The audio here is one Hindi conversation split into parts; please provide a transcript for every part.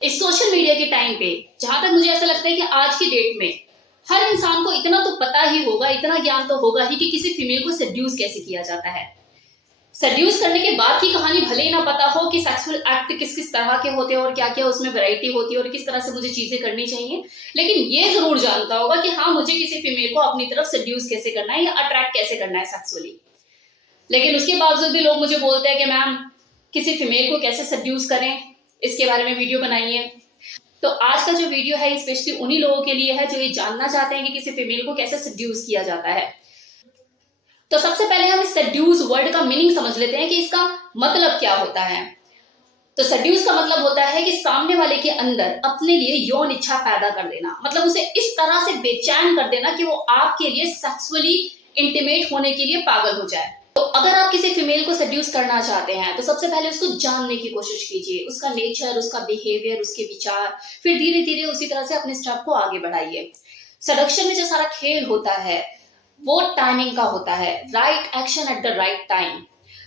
इस सोशल मीडिया के टाइम पे जहां तक मुझे ऐसा लगता है कि आज की डेट में हर इंसान को इतना तो पता ही होगा, इतना ज्ञान तो होगा ही कि किसी फीमेल को सेड्यूस कैसे किया जाता है। सेड्यूस करने के बाद की कहानी भले ही ना पता हो कि सेक्सुअल एक्ट किस किस तरह के होते हैं और क्या क्या उसमें वैरायटी होती है और किस तरह से मुझे चीजें करनी चाहिए, लेकिन ये जरूर जानता होगा कि हाँ, मुझे किसी फीमेल को अपनी तरफ सेड्यूस कैसे करना है या अट्रैक्ट कैसे करना है सेक्सुअली। लेकिन उसके बावजूद भी लोग मुझे बोलते हैं कि मैम, किसी फीमेल को कैसे सेड्यूस करें, इसके बारे में वीडियो बनाइए। तो आज का जो वीडियो है स्पेशली उन्हीं लोगों के लिए है जो ये जानना चाहते हैं कि किसी फीमेल को कैसे सेड्यूस किया जाता है। तो सबसे पहले हम इस सेड्यूस वर्ड का मीनिंग समझ लेते हैं कि इसका मतलब क्या होता है। तो सेड्यूस का मतलब होता है कि सामने वाले के अंदर अपने लिए यौन इच्छा पैदा कर देना, मतलब उसे इस तरह से बेचैन कर देना कि वो आपके लिए सेक्सुअली इंटीमेट होने के लिए पागल हो जाए। तो अगर आप किसी फीमेल को सेड्यूस करना चाहते हैं तो सबसे पहले उसको जानने की कोशिश कीजिए, उसका नेचर, उसका बिहेवियर, उसके विचार, फिर धीरे धीरे उसी तरह से अपने स्टेप को आगे बढ़ाइए। सेडक्शन में जो सारा खेल होता है वो टाइमिंग का होता है, right action at the right time.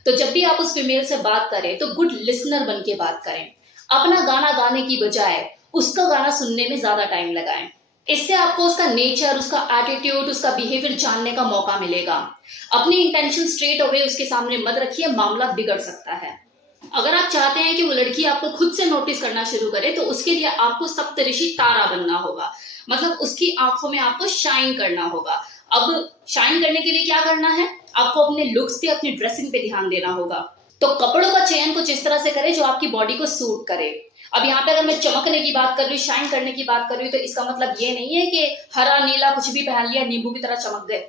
तो जब भी आप उस फीमेल से बात करें तो गुड लिसनर बन के बात करें, अपना गाना गाने की बजाय उसका गाना सुनने में ज्यादा टाइम लगाएं। इससे आपको उसका नेचर, उसका एटीट्यूड, उसका बिहेवियर जानने का मौका मिलेगा। अपनी इंटेंशन स्ट्रेट अवे उसके सामने मत रखिए, मामला बिगड़ सकता है। अगर आप चाहते हैं कि वो लड़की आपको खुद से नोटिस करना शुरू करे तो उसके लिए आपको सप्तऋषि तारा बनना होगा, मतलब उसकी आंखों में आपको शाइन करना होगा। अब शाइन करने के लिए क्या करना है, आपको अपने लुक्स पे, अपनी ड्रेसिंग पे ध्यान देना होगा। तो कपड़ों का चयन कुछ इस तरह से करें जो आपकी बॉडी को सूट करे। अब यहाँ पे अगर मैं चमकने की बात कर रही हूँ, शाइन करने की बात कर रही हूँ, तो इसका मतलब ये नहीं है कि हरा नीला कुछ भी पहन लिया, नींबू की तरह चमक गए।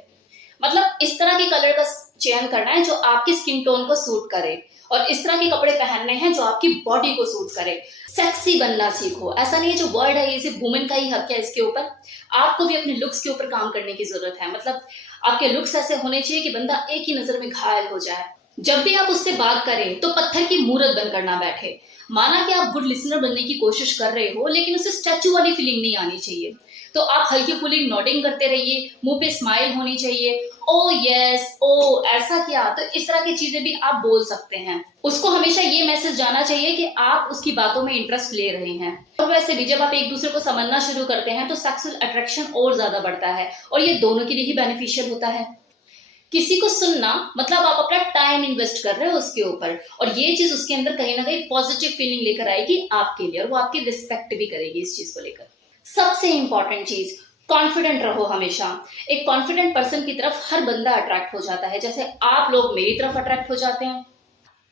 मतलब इस तरह के कलर का चयन करना है जो आपके स्किन टोन को सूट करे, और इस तरह के कपड़े पहनने हैं जो आपकी बॉडी को सूट करे। सेक्सी बनना सीखो। ऐसा नहीं है जो वर्ड है ये सिर्फ वुमेन का ही हक है, इसके ऊपर आपको भी अपने लुक्स के ऊपर काम करने की जरूरत है। मतलब आपके लुक्स ऐसे होने चाहिए कि बंदा एक ही नजर में घायल हो जाए। जब भी आप उससे बात करें तो पत्थर की मूरत बनकर ना बैठे। माना कि आप गुड लिसनर बनने की कोशिश कर रहे हो, लेकिन उसे स्टैचू वाली फीलिंग नहीं आनी चाहिए। तो आप हल्की फुल्की नोडिंग करते रहिए, मुंह पे स्माइल होनी चाहिए, ओ यस, ओ ऐसा क्या, तो इस तरह की चीजें भी आप बोल सकते हैं। उसको हमेशा ये मैसेज जाना चाहिए कि आप उसकी बातों में इंटरेस्ट ले रहे हैं। और वैसे भी जब आप एक दूसरे को समझना शुरू करते हैं तो सेक्सुअल अट्रैक्शन और ज्यादा बढ़ता है, और ये दोनों के लिए ही बेनिफिशियल होता है। किसी को सुनना मतलब आप अपना टाइम इन्वेस्ट कर रहे हो उसके ऊपर, और ये चीज उसके अंदर कहीं ना कहीं पॉजिटिव फीलिंग लेकर आएगी आपके लिए, और वो आपकी रिस्पेक्ट भी करेगी इस चीज को लेकर। सबसे इंपॉर्टेंट चीज, कॉन्फिडेंट रहो हमेशा। एक कॉन्फिडेंट पर्सन की तरफ हर बंदा अट्रैक्ट हो जाता है, जैसे आप लोग मेरी तरफ अट्रैक्ट हो जाते हैं।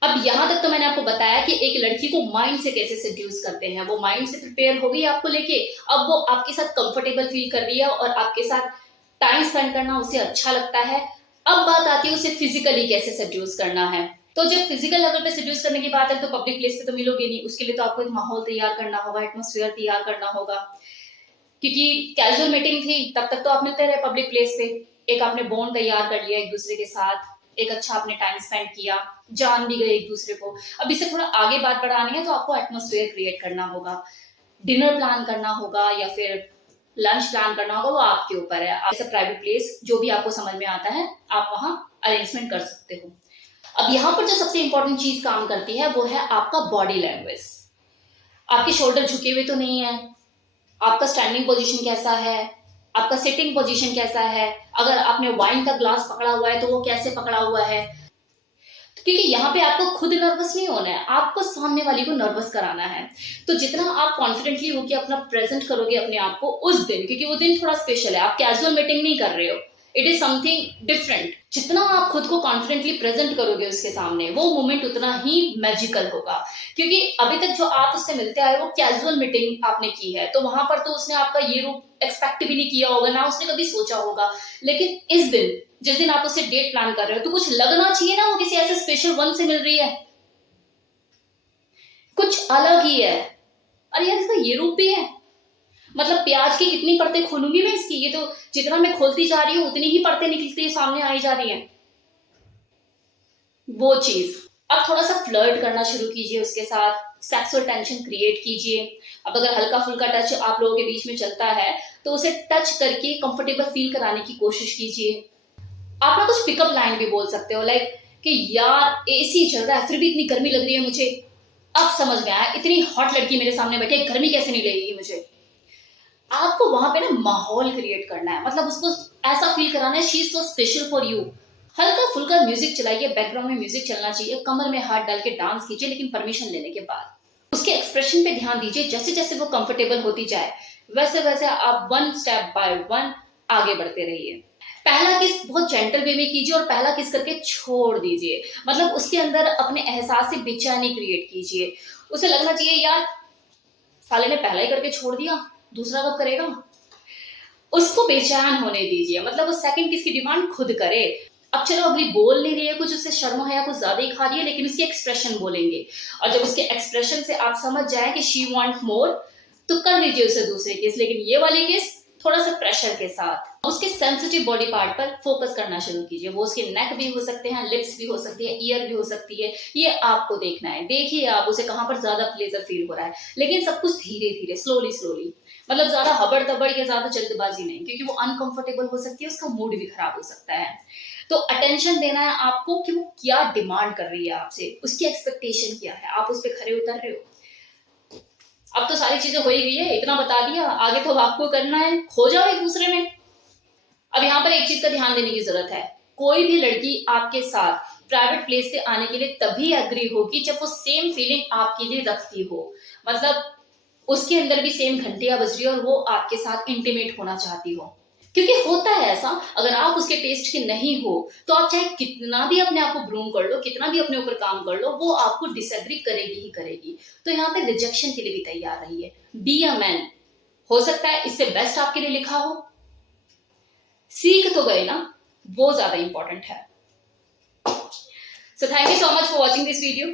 अब यहां तक तो मैंने आपको बताया कि एक लड़की को माइंड से कैसे सेड्यूस करते हैं। वो माइंड से प्रिपेयर हो गई आपको लेके, अब वो आपके साथ कंफर्टेबल फील कर रही है और आपके साथ टाइम स्पेंड करना उसे अच्छा लगता है। अब बात आती है उसे फिजिकली कैसे सेड्यूस करना है। तो जब फिजिकल लेवल पे सेड्यूस करने की बात है तो पब्लिक प्लेस पे तो मिलोगे नहीं, उसके लिए तो आपको एक माहौल तैयार करना होगा, एटमोस्फेयर तैयार करना होगा। क्योंकि कैजुअल मीटिंग थी तब तक तो आप मिलते रहे पब्लिक प्लेस पे, एक आपने बॉन्ड तैयार कर लिया एक दूसरे के साथ, एक अच्छा आपने टाइम स्पेंड किया, जान भी गए एक दूसरे को। अब इसे थोड़ा आगे बात बढ़ानी है तो आपको एटमोस्फेयर क्रिएट करना होगा, डिनर प्लान करना होगा या फिर लंच प्लान करना होगा, वो आपके ऊपर है। ऐसा प्राइवेट प्लेस जो भी आपको समझ में आता है आप वहां अरेंजमेंट कर सकते हो। अब यहाँ पर जो सबसे इंपॉर्टेंट चीज काम करती है वो है आपका बॉडी लैंग्वेज। आपके शोल्डर झुके हुए तो नहीं है, आपका स्टैंडिंग पोजीशन कैसा है, आपका सिटिंग पोजीशन कैसा है, अगर आपने वाइन का ग्लास पकड़ा हुआ है तो वो कैसे पकड़ा हुआ है। क्योंकि यहाँ पे आपको खुद नर्वस नहीं होना है, आपको सामने वाली को नर्वस कराना है। तो जितना आप कॉन्फिडेंटली होकर अपना प्रेजेंट करोगे अपने आप को उस दिन, क्योंकि वो दिन थोड़ा स्पेशल है, आप कैजुअल मीटिंग नहीं कर रहे हो, इट इज समथिंग डिफरेंट। जितना आप खुद को कॉन्फिडेंटली प्रेजेंट करोगे उसके सामने, वो मोमेंट उतना ही मैजिकल होगा। क्योंकि अभी तक जो आप उससे मिलते आए वो कैजुअल मीटिंग आपने की है, तो वहां पर तो उसने आपका ये रूप एक्सपेक्ट भी नहीं किया होगा, ना उसने कभी सोचा होगा। लेकिन इस दिन, जिस दिन आप उससे डेट प्लान कर रहे हो, तो कुछ लगना चाहिए ना वो किसी ऐसे स्पेशल वन से मिल रही है, कुछ अलग ही है। अरे यार, इसका ये रूप भी है, मतलब प्याज की कितनी परतें खोलूंगी मैं इसकी, ये तो जितना मैं खोलती जा रही हूँ उतनी ही परतें निकलती सामने आई जा रही हैं, वो चीज। अब थोड़ा सा फ्लर्ट करना शुरू कीजिए उसके साथ, सेक्सुअल टेंशन क्रिएट कीजिए। अब अगर हल्का फुल्का टच आप लोगों के बीच में चलता है तो उसे टच करके कंफर्टेबल फील कराने की कोशिश कीजिए। आप ना कुछ पिकअप लाइन भी बोल सकते हो, लाइक कि यार एसी चल रहा है फिर भी इतनी गर्मी लग रही है मुझे, अब समझ में आया, इतनी हॉट लड़की मेरे सामने बैठी है, गर्मी कैसे नहीं लगेगी मुझे। आपको वहां पे ना माहौल क्रिएट करना है, मतलब उसको ऐसा फील कराना है she is so special for you. हल्का फुल्का म्यूजिक चलाइए, बैकग्राउंड में म्यूजिक चलना चाहिए, कमर में हाथ डाल के डांस कीजिए, लेकिन परमिशन लेने के बाद। उसके एक्सप्रेशन पे ध्यान दीजिए, जैसे जैसे वो कंफर्टेबल होती जाए वैसे वैसे आप वन स्टेप बाय वन आगे बढ़ते रहिए। पहला किस बहुत जेंटल वे में कीजिए और पहला किस करके छोड़ दीजिए, मतलब उसके अंदर अपने एहसास से बेचैनी क्रिएट कीजिए। उसे लगना चाहिए यार साले ने पहला ही करके छोड़ दिया, दूसरा कब करेगा। उसको बेचैन होने दीजिए, मतलब वो सेकंड किस की डिमांड खुद करे। अब चलो अगली बोल नहीं रही है कुछ, उससे शर्म है या कुछ ज्यादा ही खा रही है, लेकिन उसकी एक्सप्रेशन बोलेंगे, और जब उसके एक्सप्रेशन से आप समझ जाए कि शी वांट मोर, तो कर दीजिए उसे दूसरे किस, लेकिन ये वाली किस थोड़ा सा प्रेशर के साथ। उसके सेंसिटिव बॉडी पार्ट पर फोकस करना शुरू कीजिए, वो उसके नेक भी हो सकते हैं, लिप्स भी हो सकती है, ईयर भी हो सकती है, ये आपको देखना है। देखिए आप उसे कहां पर ज्यादा प्लेजर फील हो रहा है, लेकिन सब कुछ धीरे धीरे स्लोली स्लोली, मतलब ज्यादा हबड़ तबड़ या ज्यादा जल्दबाजी नहीं, क्योंकि वो अनकंफर्टेबल हो सकती है, उसका मूड भी खराब हो सकता है। तो अटेंशन देना है आपको कि वो क्या डिमांड कर रही है आपसे, उसकी एक्सपेक्टेशन क्या है, आप उस पर खरे उतर रहे हो। अब तो सारी चीजें हो ही गई है, इतना बता दिया, आगे तो आपको करना है, खो जाओ एक दूसरे में। अब यहाँ पर एक चीज का ध्यान देने की जरूरत है, कोई भी लड़की आपके साथ प्राइवेट प्लेस पे आने के लिए तभी एग्री होगी जब वो सेम फीलिंग आपके लिए रखती हो, मतलब उसके अंदर भी सेम घंटियां बज रही है और वो आपके साथ इंटीमेट होना चाहती हो। क्योंकि होता है ऐसा, अगर आप उसके टेस्ट के नहीं हो तो आप चाहे कितना भी अपने आप को ग्रूम कर लो, कितना भी अपने ऊपर काम कर लो, वो आपको डिसएग्री करेगी ही करेगी। तो यहाँ पे रिजेक्शन के लिए भी तैयार रहिए, बी अ मैन। हो सकता है इससे बेस्ट आपके लिए लिखा हो, सीख तो गए ना, वो ज्यादा इंपॉर्टेंट है। So thank you so much for watching this video.